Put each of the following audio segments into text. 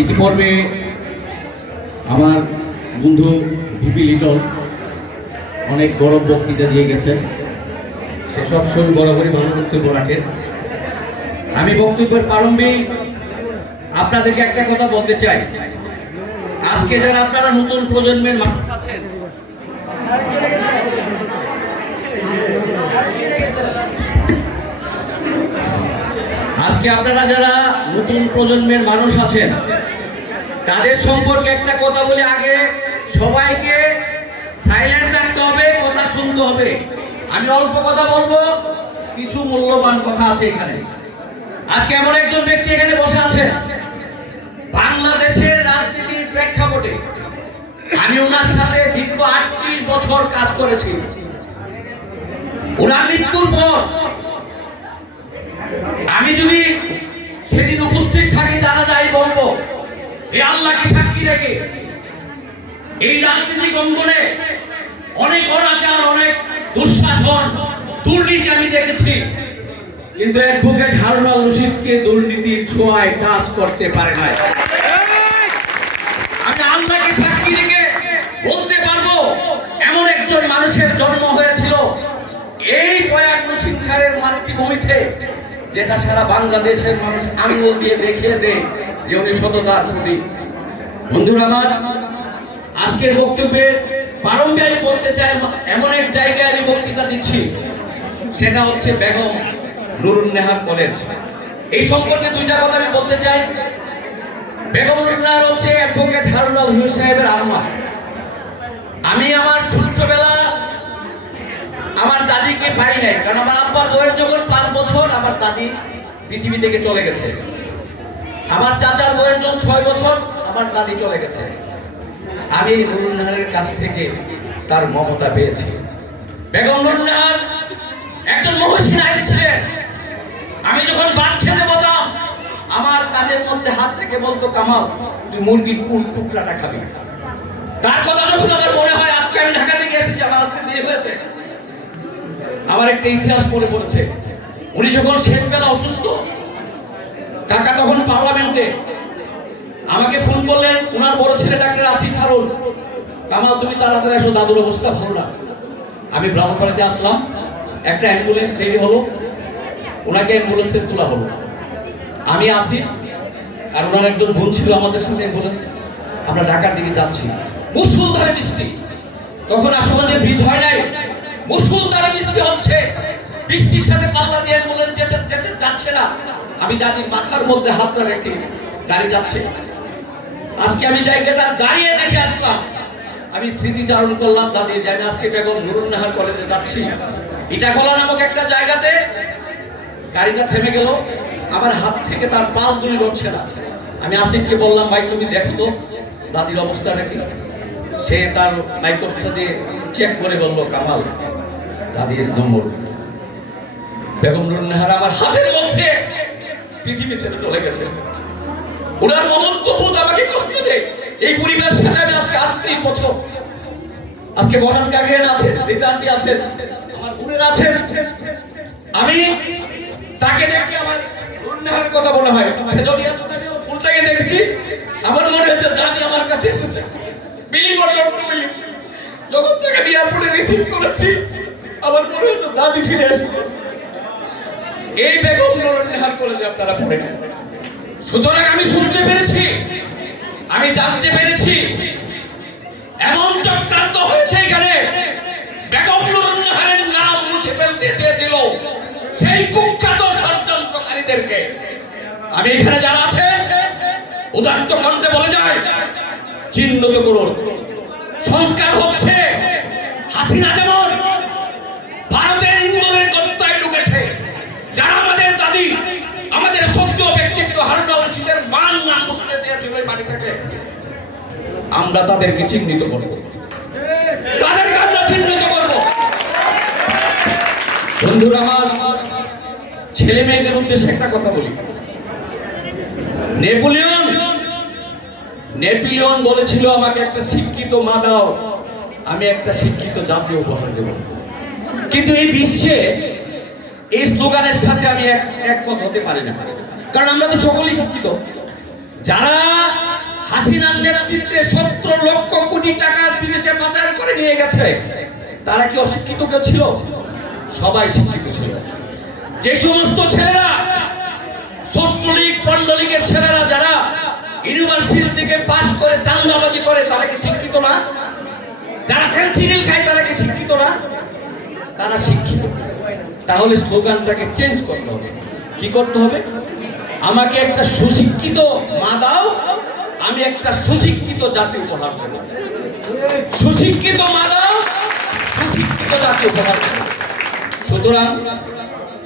ইতিপূর্বে আমার বন্ধু ভিপি লিটল অনেক গরম বক্তৃতা দিয়ে গেছেন। সে সবসময় বরাবরই ভালো বক্তব্য রাখেন। আমি বক্তব্যের প্রারম্ভেই আপনাদেরকে একটা কথা বলতে চাই। আজকে যারা আপনারা নতুন প্রজন্মের মানুষ আছেন আজকে আপনারা যারা নতুন প্রজন্মের মানুষ আছেন, তাদের সম্পর্কে একটা কথা বলে আগে, সবাইকে সাইলেন্ট থাকতে হবে, কথা শুনতে হবে। আমি অল্প কথা বলব, কিছু মূল্যবান কথা আছে এখানে। আজকে এমন একজন ব্যক্তি এখানে বসে আছেন, বাংলাদেশের রাজনীতির প্রেক্ষাপটে। আমি ওনার সাথে দীর্ঘ আটত্রিশ বছর কাজ করেছি। ওনার মৃত্যুর পর আমি যদি সেদিন উপস্থিত থাকি, জানা যায় বলব, এ আল্লাহকে সাক্ষী রেখে এই রাজনীতিক অঙ্গনে অনেক অনাচার, অনেক দুঃশাসন, দুর্নীতি আমি দেখেছি। কিন্তু অ্যাডভোকেট হারুন আল রশিদকে দুর্নীতির ছোঁয়ায় টাচ করতে পারে নাই। আমি আল্লাহকে সাক্ষী রেখে বলতে পারব, এমন একজন মানুষের জন্ম হয়েছিল, এই বয়ান নসিম স্যারের মাতৃভূমিতে। যেটা সারা বাংলাদেশের মানুষ আঙুল দিয়ে দেখিয়ে দেয় যে উনি সততার প্রতীক। বন্ধুরা আমার, আজকের বক্তব্যে প্রারম্ভে আমি বলতে চাই, এমন এক জায়গায় আমি বক্তৃতা দিচ্ছি, সেটা হচ্ছে বেগম নুরুন নেহার কলেজ। এই সম্পর্কে দুইটা কথা আমি বলতে চাই। বেগম নুরুন্নেহার হচ্ছে অ্যাডভোকেট হারুন রশিদ সাহেবের আম্মা। আমি আমার ছোট্টবেলা আমার দাদিকে পাই নাই, কারণ আমার আব্বার বয়স যখন পাঁচ বছর দাদি পৃথিবী থেকে চলে গেছে। আমার চাচার বয়স যখন ছয় বছর, আমার দাদি চলে গেছে। আমি নুরুন্নাহারের কাছ থেকে তার মমতা পেয়েছি। বেগম নুরুন্নাহার একজন মহসিন আইন ছিলেন। আমি যখন ভাত খেতে বলতাম, আমার কাদের মধ্যে হাত রেখে বলতো, কামাল, তুই মুরগির কোন টুকরাটা খাবি। তার কথা যখন আমার মনে হয়, আজকে আমি ঢাকা থেকে এসেছি আমার আসতে দেরি হয়েছে। আমার একটা ইতিহাস মনে পড়েছে। উনি যখন শেষবেলা অসুস্থ, কাকা তখন পার্লামেন্টে আমাকে ফোন করলেন ওনার বড় ছেলে ডাক্তার আসিফ হারুন। কামাল, তুমি তাড়াতাড়ি আসো দাদুর অবস্থা ভালো না। আমি ব্রাহ্মণপাড়াতে আসলাম, একটা অ্যাম্বুলেন্স রেডি হলো ওনাকে অ্যাম্বুলেন্সে তোলা হলো। আমি আসি, আর ওনার একজন বোন ছিল আমাদের সাথে অ্যাম্বুলেন্সে। আমরা ঢাকার দিকে যাচ্ছি। মুসুলধারে বৃষ্টি। তখন আশুগঞ্জে ব্রিজ হয় নাই। মুসুলধারে বৃষ্টি হচ্ছে। বৃষ্টির সাথে পাল্লা দিয়ে অ্যাম্বুলেন্স যেতে যেতে যাচ্ছে না। আমি দাদির মাথার মধ্যে হাতটা রেখে গাড়ি যাচ্ছে। আজকে আমি জায়গাটা দাঁড়িয়ে দেখে আসলাম। আমি স্মৃতিচারণ করলাম দাদির আমি আজকে বেগম নুরুন নাহার কলেজে যাচ্ছি। ইটাখোলা নামক একটা জায়গাতে গাড়িটা থেমে গেল। আমার হাত থেকে তার পাঁচ গুলি লড়ছে না। আমি আসিফকে বললাম, ভাই, তুমি দেখো তো, দাদির অবস্থাটা কি সে তার মাইক্রোফোনটা দিয়ে চেক করে বলল, কামাল, দাদি নম্বর বেগম নুরুন নাহার আমার হাতের মধ্যে পৃথিবী ছেড়ে চলে গেছে। ওনার মমত্ব বোধ আমাকে কষ্ট দেয়। এই পরিবারের সাথে আমি আজকে আটত্রিশ বছর। আজকে বহান কাগিয়ান আছেন রিতান্তি আছেন, আমার বোনের আছেন। আমি তাকে দেখে আমার উন্নয়নের কথা মনে হয়। সে যদি আমি উল্টাকে দেখছি, আমার মনে হচ্ছে দাদি আমার কাছে এসেছে। বিলি করল যখন তাকে এয়ারপোর্টে রিসিভ করেছি, আমার মনে হচ্ছে দাদি ফিরে এসেছে। এই বেগম নুরুন নেহার কলেজে আপনারা পড়ে সুতরাং আমি শুনতে পেরেছি, আমি জানতে পেরেছি, এমন চক্রান্ত হয়েছে এখানে। বেগম নাম মুছে ফেলতে চেয়েছিল সেই কুখ্যাত ষড়যন্ত্রকারীদেরকে। আমি এখানে যারা আছে উদাত্ত কণ্ঠে বলে যায়, চিহ্নিত করুন। সংস্কার হচ্ছে, হাসিনা যেমন আমরা তাদেরকে চিহ্নিত করব। তাদেরকে আমরা চিহ্নিত করব। বন্ধুরা আমার, ছেলে মেয়েদের উদ্দেশ্যে একটা কথা বলি। নেপোলিয়ন নেপোলিয়ন বলেছিল আমাকে একটা শিক্ষিত মা দাও, আমি একটা শিক্ষিত জাতি উপহার দেব। কিন্তু এই বিশ্বে এই স্লোগানের সাথে আমি এক, একমত হতে পারি না। কারণ আমরা তো সকলেই শিক্ষিত। যারা হাসিনার নেতৃত্বে সতেরো লক্ষ কোটি টাকা বিদেশে পাচার করে নিয়ে গেছে, তারা কি অশিক্ষিত কেউ ছিল? সবাই শিক্ষিত ছিল। যে সমস্ত ছেলেরা ছাত্রলীগ পণ্ডলীগের ছেলেরা যারা ইউনিভার্সিটি থেকে পাশ করে চান্দাবাজি করে, তারা কি শিক্ষিত না? যারা ফ্যান্সিডিল খায়, তারা কি শিক্ষিত না? তারা শিক্ষিত। তাহলে স্লোগানটাকে চেঞ্জ করতে হবে। কি করতে হবে? আমাকে একটা সুশিক্ষিত মা দাও, আমি একটা সুশিক্ষিত জাতি উপহার দেব। সুশিক্ষিত মা দাও, সুশিক্ষিত জাতি উপহার দেব। সুতরাং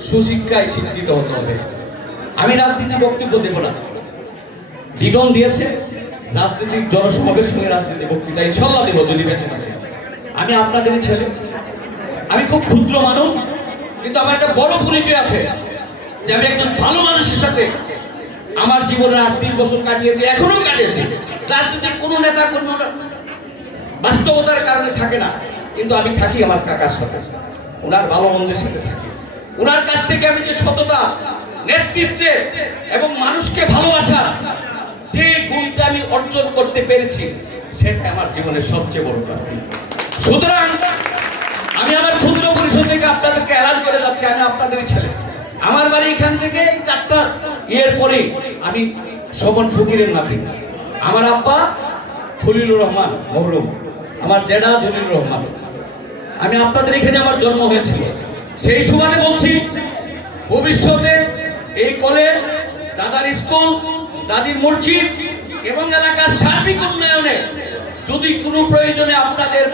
সুশিক্ষায় শিক্ষিত হতে হবে। আমি রাজনীতি বক্তব্য দেব না। লিটন দিয়েছে, রাজনৈতিক জনসমাবেশ সঙ্গে রাজনীতি বক্তৃতা। ইনশাল্লাহ দেবো যদি বেঁচে থাকে। আমি আপনাদের ছেলে। আমি খুব ক্ষুদ্র মানুষ, কিন্তু আমার একটা বড় পরিচয় আছে যে আমি একজন ভালো মানুষের সাথে আমার জীবনের আটত্রিশ বছর কাটিয়েছে, এখনও কাটিয়েছে। রাজনৈতিক কোনো নেতা কোনো বাস্তবতার কারণে থাকে না, কিন্তু আমি থাকি আমার কাকার সাথে। ওনার ভালো মন্দের সাথে থাকি। ওনার কাছ থেকে আমি যে সততা, নেতৃত্বে এবং মানুষকে ভালোবাসা, যে গুণটা আমি অর্জন করতে পেরেছি সেটা আমার জীবনের সবচেয়ে বড় প্রাপ্তি। সুতরাং আমি আমার ক্ষুদ্র পরিষদ থেকে আপনাদেরকে এলান করে যাচ্ছি, আমি আপনাদেরই ছেলে। আমার বাড়ি এখান থেকে চারটা ইয়ের পরে আমি শোভন ফকিরের নাতি। আমার আব্বা খলিলুর রহমান, মহরুম। আমার জেডা জলিলুর রহমান। আমি আপনাদের এখানে আমার জন্ম হয়েছিল। সেই সুবাদে বলছি, ভবিষ্যতে এই কলেজ, দাদার স্কুল, দাদির মসজিদ এবং এলাকার সার্বিক উন্নয়নে যদি কোনো প্রয়োজনে আপনাদের